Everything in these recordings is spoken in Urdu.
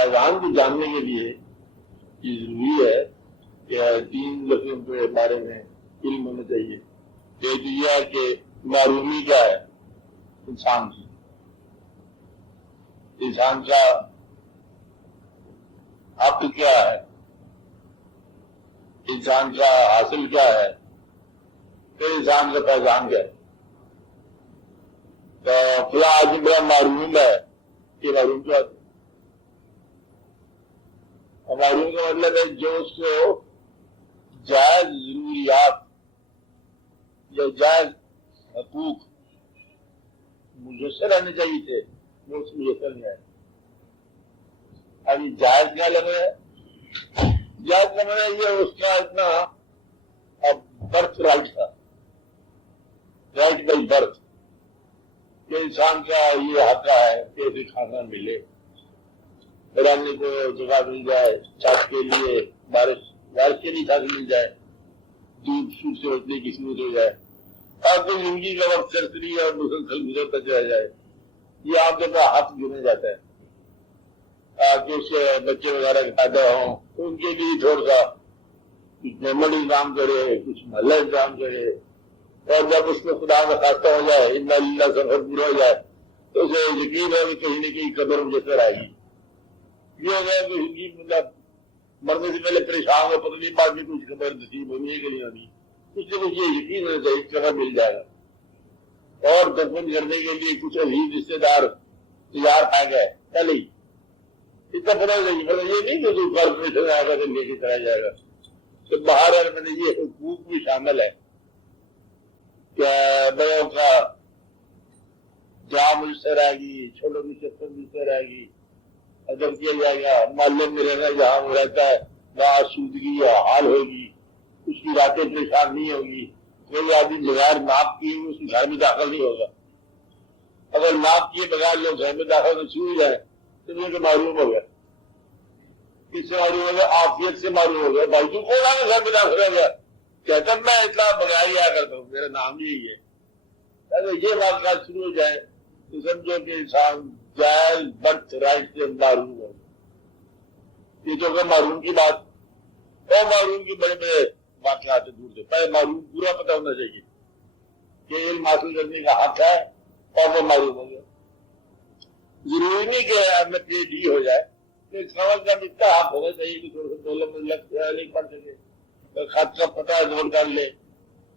فیضان کو جاننے کے لیے یہ ضروری ہے کہ 3 لفظوں کے بارے میں علم ہونا چاہیے. ایک یہ ہے کہ معرومی کیا ہے انسان کی، انسان کا حق کیا ہے، انسان کا حاصل کیا ہے، پھر انسان کا فیضان کیا ہے. تو فلاں آدمی بڑا معروم ہے، یہ معروم کیا ہے؟ معروم کا مطلب ہے جو اس کو جائز ضروریات یا جائز حقوق میسر آنے چاہیے تھے وہ اس میسر نہیں آئے. ابھی جائز کیا لگ رہا ہے؟ جائز لگ رہا ہے یہ اس کا اتنا برتھ رائٹ تھا، رائٹ بائی برتھ، کہ انسان کا یہ حق ہے کہ اسے کھانا ملے، رہنے کو جگہ مل جائے، چھت کے لیے بارش کے لیے چھت مل جائے، دودھ سوکھ سے بچنے کی صورت ہو جائے، اور کوئی زندگی کا وقت سرسری اور مسلسل گزرتا چلا جائے. یہ آپ کے پاس حق گنا جاتا ہے کہ اس کے بچے وغیرہ کے پیدا ہوں تو ان کے لیے تھوڑا سا کچھ گورنمنٹ انتظام کرے، کچھ محلہ انتظام کرے، اور جب اس میں خدا کا خاصہ ہو جائے، انا للہ سفر پورا ہو جائے تو اسے یقین ہے کہ کہیں نہ کہیں قبر مجسر آئے گی. یہ ہو گیا کہ زندگی مطلب مرنے سے پہلے پریشان ہو، پتہ نہیں بعد میں کچھ خبر نصیب ہونی ہے کہ نہیں ہونی، اس سے کچھ یہ یقین ہونا چاہیے خبر مل جائے گا. اور دفن کرنے کے لیے کچھ عزیز رشتے دار تیار آ گئے پہلے ہی اتنا پتہ نہیں، مطلب یہ نہیں کہ کوئی کارپوریشن آئے گا تو لے کے چلا جائے گا. تو باہر میں نے یہ حقوق بھی شامل ہے کہ بڑوں کا جہاں مجسر آئے گی، چھوٹوں کی شفت مجسر آئے گی، ادب کیا جائے گا، محلے میں رہنا جہاں وہ رہتا ہے وہاں سودگی یا حال ہوگی، اس کی راتیں پریشان نہیں ہوگی. کوئی آدمی بغیر ناپ کیے اس کے گھر میں داخل نہیں ہوگا. اگر ناپ کیے بغیر لوگ گھر میں داخل تو چھو جائے تو یہ معلوم ہو گیا. کس سے معلوم ہو گیا؟ آفیت سے معلوم ہو گیا. بھائی تو کون آ گھر میں داخل ہو گیا؟ کہتا میں اتنا بغیر ہی آیا کرتا ہوں، میرا نام ہی یہی ہے. اگر یہ واقعات شروع ہو جائے تو سمجھو کہ انسان جائز برتھ رائٹ سے معروم ہو. یہ تو کہ معروم کی بات، اور معروم کی بڑے بڑے واقعات سے دور سے پہلے معروم پورا پتہ ہونا چاہیے کہ علم حاصل کرنے کا حق ہے اور وہ معروم ہو گیا. ضروری نہیں کہ میں پی ایچ ڈی ہو جائے، سمجھ کا اتنا حق ہونا چاہیے کہ تھوڑا سا دولت نہیں پڑھ سکے، خط کا پتہ نوٹ کر لے،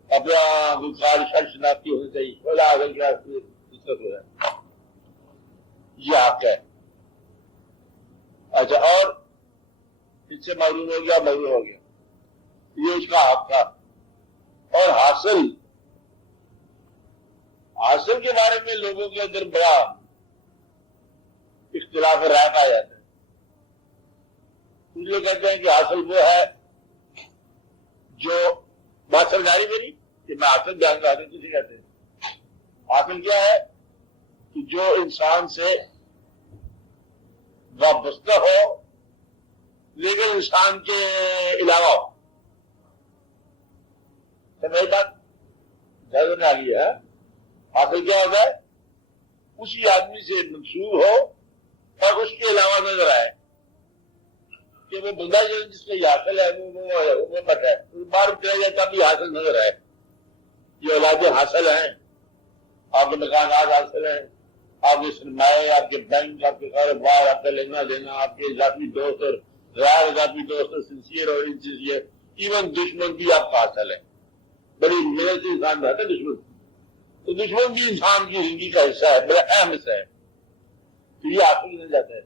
اپنا شرط شناختی ہونی چاہیے، آگے کیا دقت ہو جائے. یہ حق ہے. اچھا، اور اس سے معلوم ہو گیا، معلوم ہو گیا، یہ اس کا حق تھا. اور حاصل کے بارے میں لوگوں کے اندر بڑا اختلاف رائے پایا جاتا ہے. کچھ لوگ کہتے ہیں کہ حاصل وہ ہے جو بات سمجھانی میری کہ میں حاصل جان رہا ہوں. کسی کہتے ہیں حاصل کیا ہے کہ جو انسان سے وابستہ ہو لیکن انسان کے علاوہ ہو. سمجھ بات جائز میں آ گئی ہے. حاصل کیا ہوتا ہے؟ اسی آدمی سے منسوب ہو اور اس کے علاوہ نظر آئے کہ وہ بندہ جس کا حاصل ہے وہ بتا ہے، بار چلا جائے تب بھی حاصل نظر آئے. یہ اولادیں حاصل ہیں، آپ کے مکانات حاصل ہیں، آپ کے سرمایہ، آپ کے بینک، آپ کے کاروبار، آپ کا لینا دینا، آپ کے ذاتی دوست اور غیر ذاتی دوست، سنسیئر اور انسنسیئر، ایون دشمن بھی آپ کا حاصل ہے. بڑی محنت سے انسان رہتا ہے دشمن، تو دشمن بھی انسان کی زندگی کا حصہ ہے، بڑا اہم حصہ ہے. تو یہ حاصل مل جاتا ہے.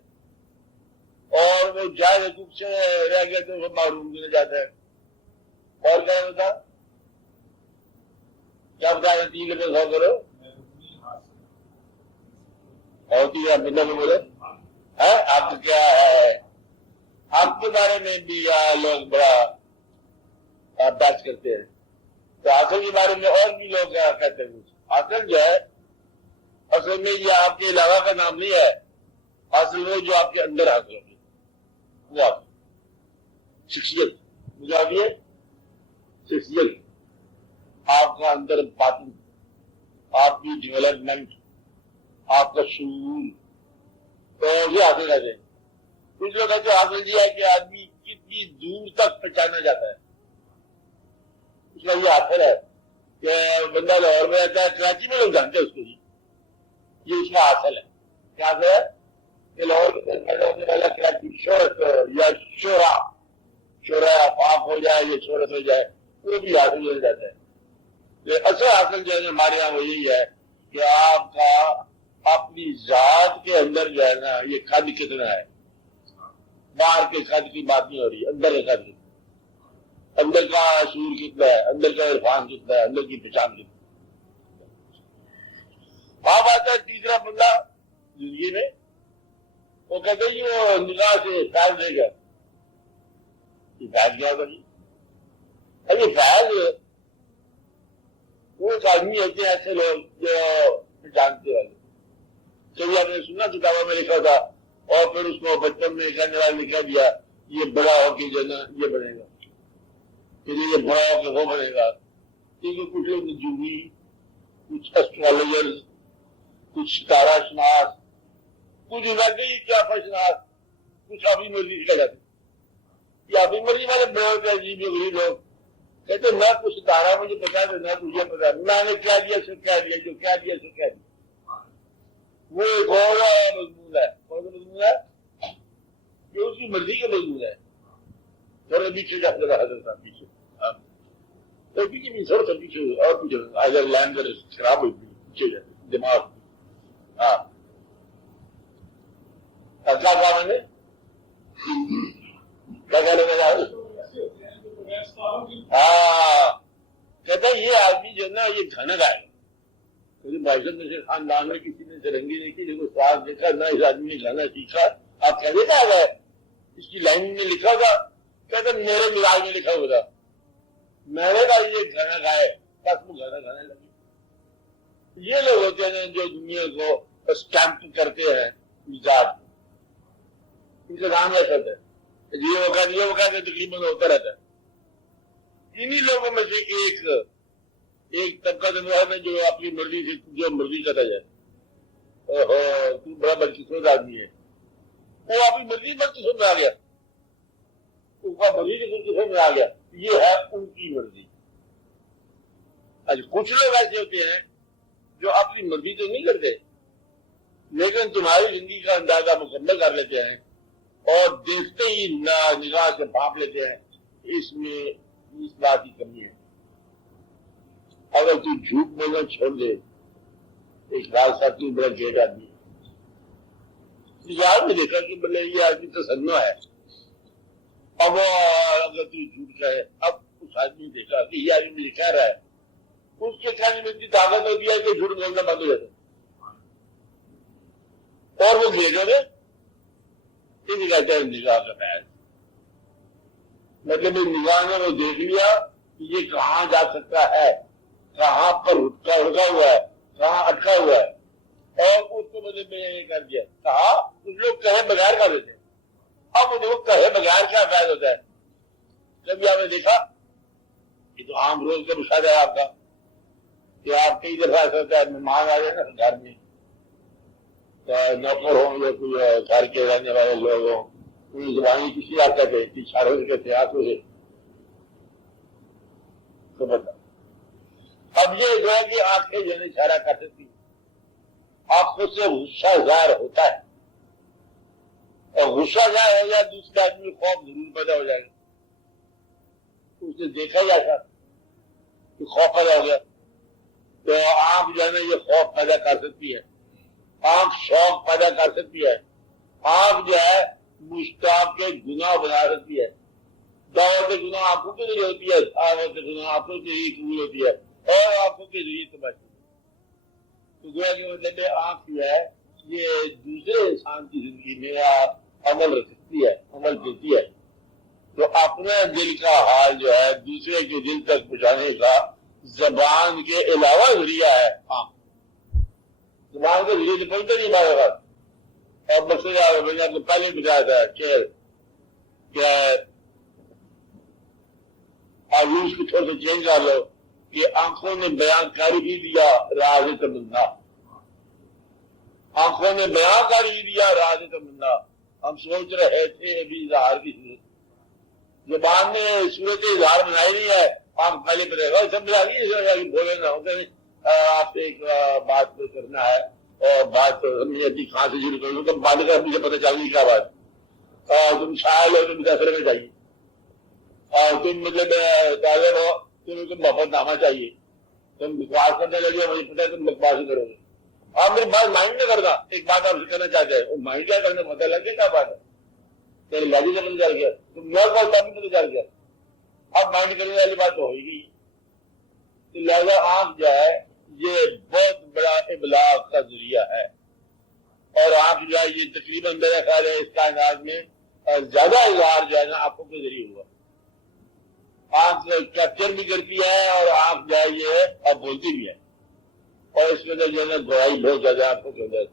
اور وہ جائز حقوق سے رہ گیا تو وہ معروم مل جاتا ہے. اور کیا بتا کیا بتایا 3 لفظ ہو کرو اور بندہ میں بولے آپ کیا ہے. آپ کے بارے میں بھی لوگ بڑا بحث کرتے ہیں. تو حاصل کے بارے میں اور بھی لوگ کہتے ہیں حاصل جو ہے اصل میں یہ آپ کے علاوہ کا نام نہیں ہے. حاصل وہ جو آپ کے اندر حاصل ہوگی، وہ آپ شخصیت، مجھے آپ یہ شخصیت، آپ کا اندر باطن، آپ کی ڈیولپمنٹ، آپ کا شعور، تو یہ حاصل کہتے ہیں. کچھ لوگ ایسے حاصل کیا ہے کہ آدمی کتنی دور تک پہچانا جاتا ہے، اس کا یہ حاصل ہے کہ بندہ لاہور میں رہتا ہے، کراچی میں لوگ جانتے ہیں اس کو، یہ اس کا حاصل ہے. کیا حاصل ہے کہ لاہور میں پیدا ہونے والا کراچی شہرت یا شورا پاک ہو جائے یا شہرت ہو جائے، وہ بھی حاصل ہو جاتا ہے. اصل حاصل جو ہے ہمارے یہاں وہ یہی ہے کہ آپ کا اپنی ذات کے اندر جو ہے نا یہ قد کتنا ہے. باہر کے قد کی بات نہیں ہو رہی، اندر کا قد، اندر کا شعور کتنا ہے، اندر کا عرفان کتنا ہے، اندر کی پہچان کتنا ہے. آپ آتا ہے تیسرا بندہ زندگی میں، وہ کہتے ہیں وہ نگاہ سے فیض دے گا. یہ فیض کیا ہوگا جی؟ ابھی فیض وہ ایک آدمی ہوتے ہیں ایسے لوگ جو جانتے والے. کبھی آپ نے سنا کتابوں میں لکھا تھا اور پھر اس کو بچپن میں کہنے والے لکھا دیا یہ بڑا ہو کے جو نا یہ بنے گا، پھر یہ بڑا ہو کے وہ بنے گا. کیونکہ کچھ لوگ نجومی، کچھ اسٹرالوجر، کچھ ستارہ شناس، کچھ علاقائی قیافہ شناس، کچھ اپنی مرضی سے جاتے. یہ اپنی مرضی والے بڑے ہوتے ہیں عجیب غریب لوگ کہتے نہ کچھ ستارہ مجھے پتا ہے نہ تجھے پتا، میں نے کیا دیا سو کیا دیا، جو کیا دیا سو کیا دیا. وہ ایک اور مضمون ہے. کون سا مضمون ہے؟ جو اس کی مرضی کا مضمون ہے. تھوڑا پیچھے جا کر حضرت صاحب پیچھے پیچھے بھی تھوڑا سا پیچھے اور پیچھے اگر لائن خراب ہوئی پیچھے جاتے دماغ. ہاں کیا کہا میں نے؟ کیا کہنے لگا؟ ہاں کہتا ہے یہ آدمی جو ہے نا یہ گھنک آئے گا. بھائی صاحب نے خاندان میں کسی نے سرنگی نہیں کی، دیکھو سواد دیکھا نہ اس آدمی نے گانا سیکھا. آپ کہہ دیتا ہے اس کی لائن میں لکھا تھا، کہتا میرے مزاج میں لکھا ہوا تھا، میرے کا یہ گانا گائے بس وہ گانا گانے لگے. یہ لوگ ہوتے ہیں جو دنیا کو اسٹیمپ کرتے ہیں مزاج، ان کا نام ایسا ہے. یہ وقت تقریباً ہوتا رہتا ہے. انہی لوگوں میں سے ایک طبقہ دنیا میں جو اپنی مرضی سے جو مرضی کرتا جائے. تو بڑا بدقسمت آدمی ہے، وہ اپنی مرضی بدقسمت میں آ گیا، اس کا مرضی بدقسمت میں آ گیا. یہ ہے ان کی مرضی. کچھ لوگ ایسے ہوتے ہیں جو اپنی مرضی تو نہیں کرتے لیکن تمہاری زندگی کا اندازہ مکمل کر لیتے ہیں اور دیکھتے ہی نگاہ سے بھانپ لیتے ہیں اس میں اس بات کی کمی ہے. اگر تو جھوٹ بولنا چھوڑ دے، ایک لال صاحب تو بڑا گیٹ آدمی یار میں دیکھا کہ بلے یہ آدمی تصنع ہے. اب اگر تو جھوٹ کہے، اب اس آدمی دیکھا کہ یہ آدمی مجھے کہہ رہا ہے، اس کے کہنے میں اتنی طاقت ہوتی ہے کہ جھوٹ بولنا بند ہو جاتا ہے. اور وہ گیٹ ہو گئے یہ کہتے ہیں نگاہ کا محض. مطلب نگاہ نے وہ دیکھ لیا کہ یہ کہاں جا سکتا ہے، کہاں پر اٹکا ہوا ہے، کہاں اٹکا ہوا ہے، اور اس کو مطلب میں یہ کر دیا. کہا کچھ لوگ کہے بغیر کر دیتے. اب وہ لوگ کہے بغیر کیا فائدہ ہوتا ہے؟ کبھی آپ نے دیکھا، یہ تو عام روز کا مشاہدہ ہے آپ کا کہ آپ کئی دفعہ ایسا ہوتا ہے مہمان آ جائے نا گھر میں، نوکر ہوں یا کوئی گھر کے رہنے والے لوگ ہوں، کوئی زبانی کسی آتا ہے اشاروں سے کہتے ہاتھوں سے تو بتا. اب یہ جو ہے کہ آنکھیں جو ہے اشارہ کر سکتی، آنکھوں سے غصہ ظاہر ہوتا ہے اور غصہ ظاہر ہو جائے دوسرے آدمی کو خوف ضرور پیدا ہو جائے گا. اسے دیکھا جا سکتا کہ خوف پیدا ہو گیا تو آنکھ جو ہے نا یہ خوف پیدا کر سکتی ہے، آنکھ شوق پیدا کر سکتی ہے، آنکھ جو ہے مشتاق کے گناہ بنا سکتی ہے. دعوت گناہ آنکھوں کے ذریعے ہوتی ہے، دعوت گناہ آنکھوں کے ذریعے قبول ہوتی ہے اور آنکھوں کے ذریعے تباہی. تو گویا کہ مطلب آنکھ جو ہے یہ دوسرے انسان کی زندگی میں عمل رکھ سکتی ہے، عمل دیتی ہے. تو اپنے دل کا حال جو ہے دوسرے کے دل تک پہنچانے کا زبان کے علاوہ ذریعہ ہے آنکھ. زبان کے ذریعے سے پہنچتا نہیں بار بار. اور مسئلہ میں نے آپ کو پہلے بتایا تھا کہ آیوش کو تھوڑا سا چینج کر لو کہ آنکھوں نے بیان کاری بھی دیا راز تمنا، آنکھوں نے بیان کاری بھی دیا راز تمنا، ہم سوچ رہے تھے ابھی اظہار کی صورت، زبان نے صورت اظہار بنائی نہیں ہے، آپ پہلے پڑے گا سمجھا نہیں بولے نہ ہو کہ آپ سے ایک بات کرنا ہے اور بات اپنی کہاں سے شروع کروں تو بات کر مجھے پتہ چل گئی کیا بات، تم شاعر ہو تم دسرے میں چاہیے اور تم مطلب طالب ہو تم محبت نامہ چاہیے، تم بکواس کرنے لگے ہو مجھے پتا ہے تم بکواس ہی کرو گے، آپ میری بات مائنڈ نہ کرنا، ایک بات آپ سے کرنا چاہتے ہیں وہ مائنڈ کیا کرنے پتہ لگ گیا کیا بات ہے، تیرے لہجے سے پتہ چل گیا تم یار بات پتہ چل گیا، اب مائنڈ کرنے والی بات تو ہوئے گی، تو لہذا آنکھ جو ہے یہ بہت بڑا ابلاغ کا ذریعہ ہے، اور آنکھ جو ہے یہ تقریباً میرا خیال ہے اس کائنات میں زیادہ اظہار جو ہے نا آنکھوں کے ذریعے ہوا، آنکھ کیپچر بھی کرتی ہے اور آنکھ جو ہے یہ اب بولتی بھی ہے، اور اس میں جو ہے نا گواہی بہت زیادہ آنکھوں کے اندر،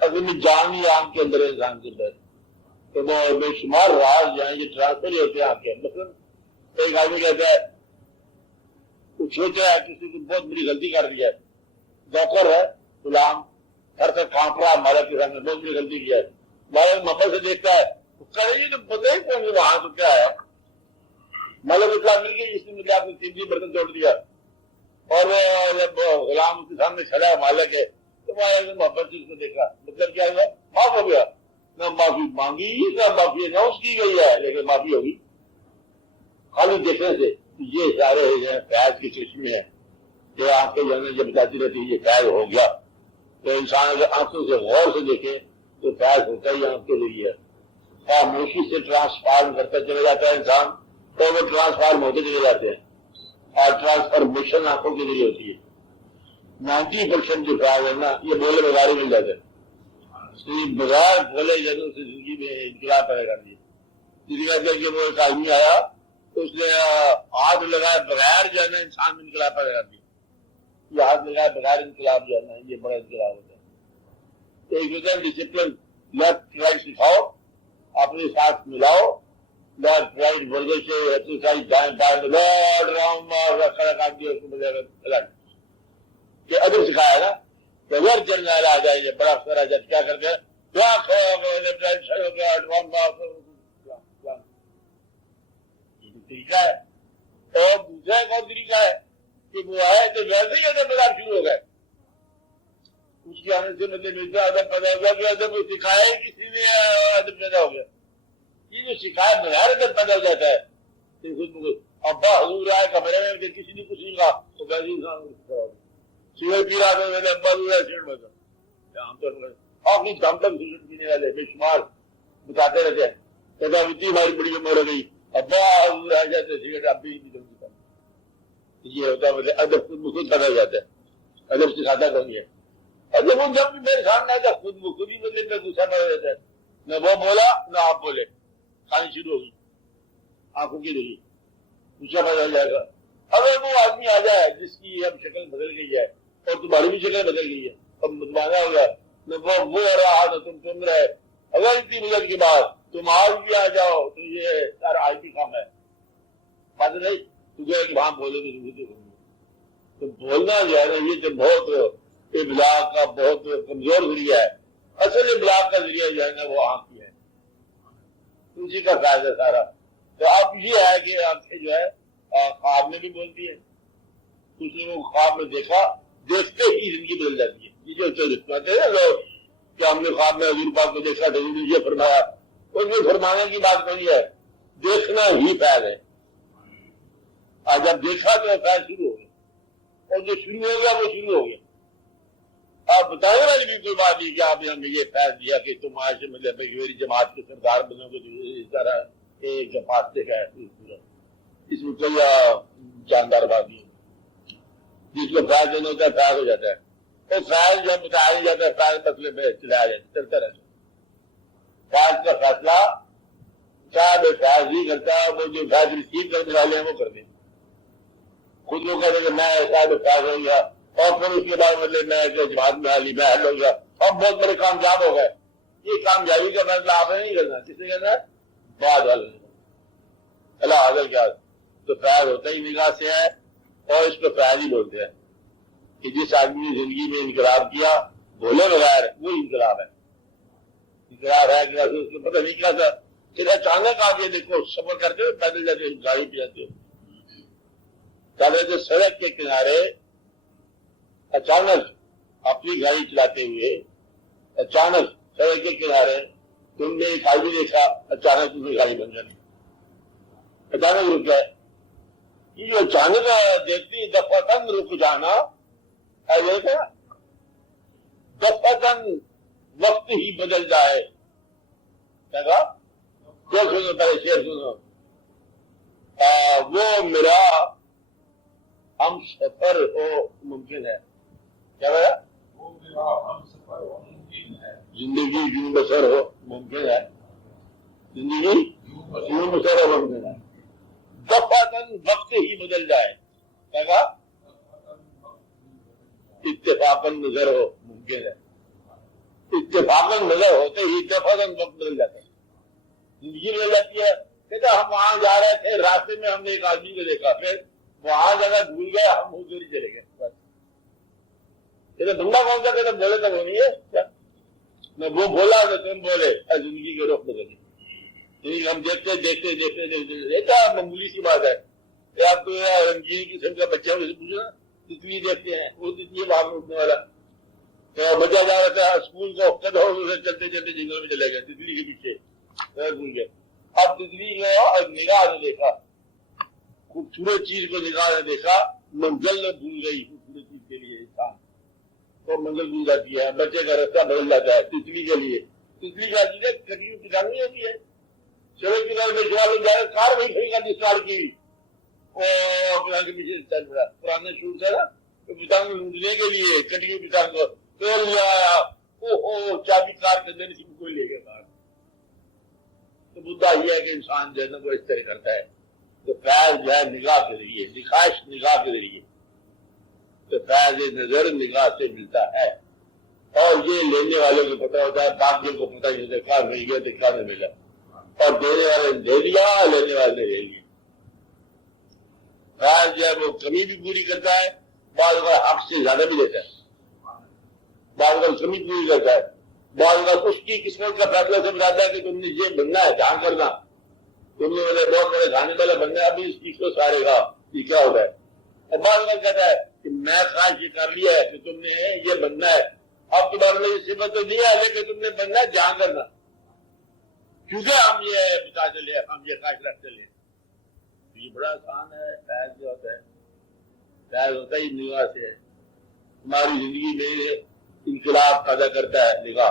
اصل میں جان ہی آنکھ کے اندر انسان کے اندر، تو وہ بے شمار راز جو ہے یہ ٹرانسفر ہی ہوتے ہیں آنکھ کے اندر، مثلا ایک آدمی کہتا ہے کچھ سوچا ہے کسی کو بہت بڑی غلطی کر دی ہے، نوکر ہے غلام گھر سے کانپ رہا مالک کے سامنے بہت بڑی غلطی کیا ہے، مالک محبت سے دیکھتا ہے یہ تو پتہ ہی کون وہاں تو کیا ہے، مالک اسلام مل گئی جس نے مجھے آپ نے قیمتی برتن توڑ دیا، اور جب غلام کے سامنے کھڑا ہے مالک ہے تو مالک نے محبت سے اس کو دیکھا، مطلب کیا ہوا معاف ہو گیا، نہ معافی مانگی نہ معافی اناؤنس کی گئی ہے لیکن معافی ہوگی خالی دیکھنے سے، یہ سارے فیض کے چشمے ہیں کہ آنکھیں جانے جب بتاتی رہتی ہے یہ فیض ہو گیا، تو انسان اگر آنکھوں سے غور سے دیکھے تو فیض ہوتا ہی آنکھ کے ذریعے، خاموشی سے ٹرانسفارم کرتا چلا جاتا ہے انسان تو وہ ٹرانسفارم ہوتے چلے جاتے ہیں، اور ٹرانسفارمیشن آنکھوں کے ذریعے ہوتی ہے، 90% جو فیض ہے نا یہ بولے بغیر ہی مل جاتے ہیں، بغیر بولے جگہ سے زندگی میں انقلاب پیدا کر دیا، جس کہتے ہیں کہ وہ ایک آدمی آیا تو اس نے ہاتھ لگائے بغیر جو ہے نا انسان میں انقلاب پیدا کر دیا، یہ ہاتھ لگائے بغیر انقلاب جو ہے نا یہ بڑا انقلاب ہوتا ہے، ایک ہوتا ہے ڈسپلن، لیفٹ رائٹ سکھاؤ اپنے ساتھ ملاؤ، لیفٹ رائٹ ورزش سے ایکسرسائز دائیں بائیں لوڈ راؤنڈ مار کھڑا کر دیا اس کو بجائے کہ ادب سکھایا نا کہ اگر جرنل آ جائے یہ بڑا افسر آ جائے کیا کر کے کیا لیفٹ رائٹ صحیح ہو گیا طریقہ ہے، اور دوسرا ایک اور طریقہ ہے کہ وہ آئے تو ویسے ہی ادب بازار شروع ہو گئے، اس کے آنے سے مطلب ملتا ادب پیدا ہو گیا کہ ادب سکھایا ہی کسی نے ادب پیدا ہو گیا، یہ جو شکایت بغیر ادب پیدا ہو جاتا ہے ابا حضور آئے کمرے میں کہ کسی نے کچھ نہیں کہا تو ویسے انسان سیور پی رہا تھا میں نے ابا حضور ایکسیڈنٹ میں تھا عام طور پر اپنی دم تک سگریٹ پینے والے بے شمار بتاتے رہتے ہیں کہتا اتنی ہماری بڑی عمر ہو گئی ابا حضور آ جاتے سگریٹ اب بھی نہیں چلتی، یہ ہوتا ہے مطلب ادب خود بخود پیدا ہو جاتا ہے، ادب سکھاتا کون ہے، ادب وہ جب بھی میرے سامنے آتا خود بخود ہی مطلب میں غصہ پیدا ہو جاتا ہے، نہ وہ بولا نہ آپ بولے کھانی شروع ہوگی آنکھوں کے ذریعے غصہ پیدا ہو جائے گا، اگر وہ آدمی آ جائے جس کی اب شکل بدل گئی ہے اور تمہاری بھی شکل بدل گئی ہے اب مطمئنہ ہو گیا نہ وہ رہا نہ تم رہے، اگر اتنی مدد کے بعد تم آج بھی آ جاؤ تو یہ سارا آئی کی کام ہے، بات نہیں تجھے کہ وہاں بولے تو بولنا جو ہے نا یہ تو بہت ابلاغ کا بہت کمزور ذریعہ ہے، اصل ابلاغ کا ذریعہ جو ہے نا وہ آنکھ کی ہے، اسی کا فائدہ سارا، تو اب یہ ہے کہ آنکھیں جو ہے خواب میں بھی بولتی ہے، دوسرے کو خواب میں دیکھا دیکھتے ہی زندگی بدل جاتی ہے، یہ جو کہتے ہیں نا لوگ کہ ہم نے خواب میں حضور پاک کو دیکھا تھا یہ فرمایا، اس میں فرمانے کی بات نہیں ہے، دیکھنا ہی فیض ہے، آج جب دیکھا تو فیض شروع ہو گیا، اور جو شروع ہو گیا وہ شروع ہو گیا، آپ بتائیں والی بھی کوئی بات نہیں کہ آپ نے ہمیں یہ فیض دیا کہ تم آج سے مطلب میری جماعت کے سردار بنو گے تو اس طرح ایک جماعت سے ہے اس میں کوئی جاندار بات نہیں، جس کو فیض دینا ہوتا ہے فیض ہو جاتا ہے، اور فیض جو بتایا نہیں جاتا ہے فیض مسئلے میں چلایا جاتا ہے، چلتا رہتا ہے، فیض کا فیصلہ صاحب فیض ہی کرتا ہے، وہ جو فیض ریسیو کرنے والے ہیں وہ کر دیں، خود لوگ کہتے ہیں کہ میں صاحب فیض ہو گیا اور پھر اس کے بعد مطلب میں جماعت میں حالی میں حل ہو گیا اور بہت بڑے کامیاب ہو گئے، یہ کامیابی کا فیصلہ آپ نے نہیں کرنا، کس نے کہنا ہے بعد حل اللہ حاضر کیا تو فیض ہوتا ہی نگاہ سے ہے، اور اس کو فیض ہی بولتے ہیں کہ جس آدمی نے زندگی میں انقلاب کیا بولے بغیر وہ انقلاب ہے، انقلاب ہے کہ اس کو پتہ نہیں کیا تھا، پھر اچانک آپ یہ دیکھو سفر کرتے ہو پیدل جاتے ہو گاڑی پہ جاتے ہو، سڑک کے کنارے اچانک اپنی گاڑی چلاتے ہوئے اچانک سڑک کے کنارے تم نے ایک آدمی دیکھا، اچانک تمہیں گاڑی بن جاتی، اچانک رک گئے. یہ جو اچانک دیکھتی دفعتاً رک جانا ایسے کیا دفعتاً وقت ہی بدل جائے. کیا کہا؟ شیر سنو، پہلے شیر سنو. وہ میرا ہم سفر ہو ممکن ہے. کیا بھایا؟ زندگی یوں بسر ہو ممکن ہے، زندگی یوں بسر ہو ممکن ہے. دفعتاً وقت ہی بدل جائے. کیا کہا؟ اتفاقاً نظر ہو ممکن ہے. اتفاقاً نظر ہوتے ہی دفعتاً وقت بدل جاتا ہے، زندگی بدل جاتی ہے. کہتا ہم وہاں جا رہے تھے، راستے میں ہم نے ایک آدمی کو دیکھا، پھر وہاں جگہ بھول گئے، ہم بہت دوری چلے گئے. بس بندہ کون سا کہتا بولے تو وہ نہیں ہے، نہ وہ بولا نہ تم بولے، زندگی کے رخ بدلے. ہم دیکھتے دیکھتے دیکھتے دیکھتے معمولی سی بات ہے. آپ کو رنگین قسم کا بچہ سے پوچھنا تتلی دیکھتے ہیں، وہ تتلی باغ میں اٹھنے والا بچہ جا رہا تھا اسکول کو، چلتے چلتے جنگل میں چلے گئے تتلی کے پیچھے بھول گئے. اب تتلی کو نگاہ نے دیکھا، خوبصورت چیز کو نگاہ نے دیکھا، منزل نے بھول گئی. خوبصورت چیز کے لیے انسان تو منزل بھول جاتی ہے، بچے کا راستہ بدل جاتا ہے. تتلی کے لیے تتلی کا چیز کٹی پچھانی ہوتی ہے. چلو کنارے میں جواب لگ جائے کار نہیں کھڑی کرتی سال کی وہ کے پیچھے چل پڑا. پرانے شور سے نا پتنگ لوٹنے کے لیے کٹی ہوئی پتنگ کو توڑ لیا آیا، چابی کار کے اندر کوئی لے گیا کار. تو مدعا یہ ہے کہ انسان جو ہے نا وہ اس طرح کرتا ہے. تو فیض جو ہے نگاہ کے ذریعے، دکھائش نگاہ کے ذریعے، تو فیض نظر نگاہ سے ملتا ہے. اور یہ لینے والوں کو پتہ ہوتا ہے، باقیوں کو پتہ نہیں ہوتا کہاں مل گیا تو کہاں نہیں ملا. اور دینے والے نے دے دیا، لینے والے نے لے لیا. فیض جو ہے وہ کمی بھی پوری کرتا ہے، بعض اوقات حق سے زیادہ بھی دیتا ہے، بعض اوقات کمی پوری کرتا ہے، بعض اوقات اس کی قسمت کا فیصلہ سے بتاتا ہے کہ تم نے یہ بننا ہے، جہاں کرنا تم نے بہت بڑے کھانے والا بننا ہے، ابھی اس چیز کو سارے گا یہ کیا ہوتا ہے. اور بعض اوقات کہتا ہے کہ میں خواہش یہ کر لیا ہے کہ تم نے یہ بننا ہے، اب تمہارے لیے یہ صفت تو نہیں ہے لیکن تم نے بننا ہے جہاں کرنا، کیونکہ ہم یہ بتا چلے، ہم یہ خواہش رکھ چلے. یہ بڑا آسان ہے. فیض جو ہوتا ہے، فیض ہوتا ہی نگاہ سے ہے. ہماری زندگی میں انقلاب پیدا کرتا ہے نگاہ،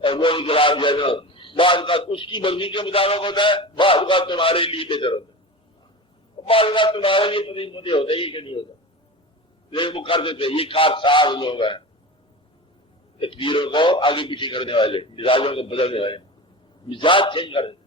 اور وہ انقلاب جو ہے نا بعض اوقات اس کی مرضی کے مطابق ہوتا ہے، بعض اوقات تمہارے لیے بہتر ہوتا ہے، بعض اوقات تمہارے لیے پسند ہوتا ہے. یہ کہ نہیں ہوتا، لیکن وہ کر دیتے. یہ کارساز لوگ ہیں، تقدیروں کو آگے پیچھے کرنے والے، مزاجوں کو بدلنے والے، مزاج چینج کر دیتے.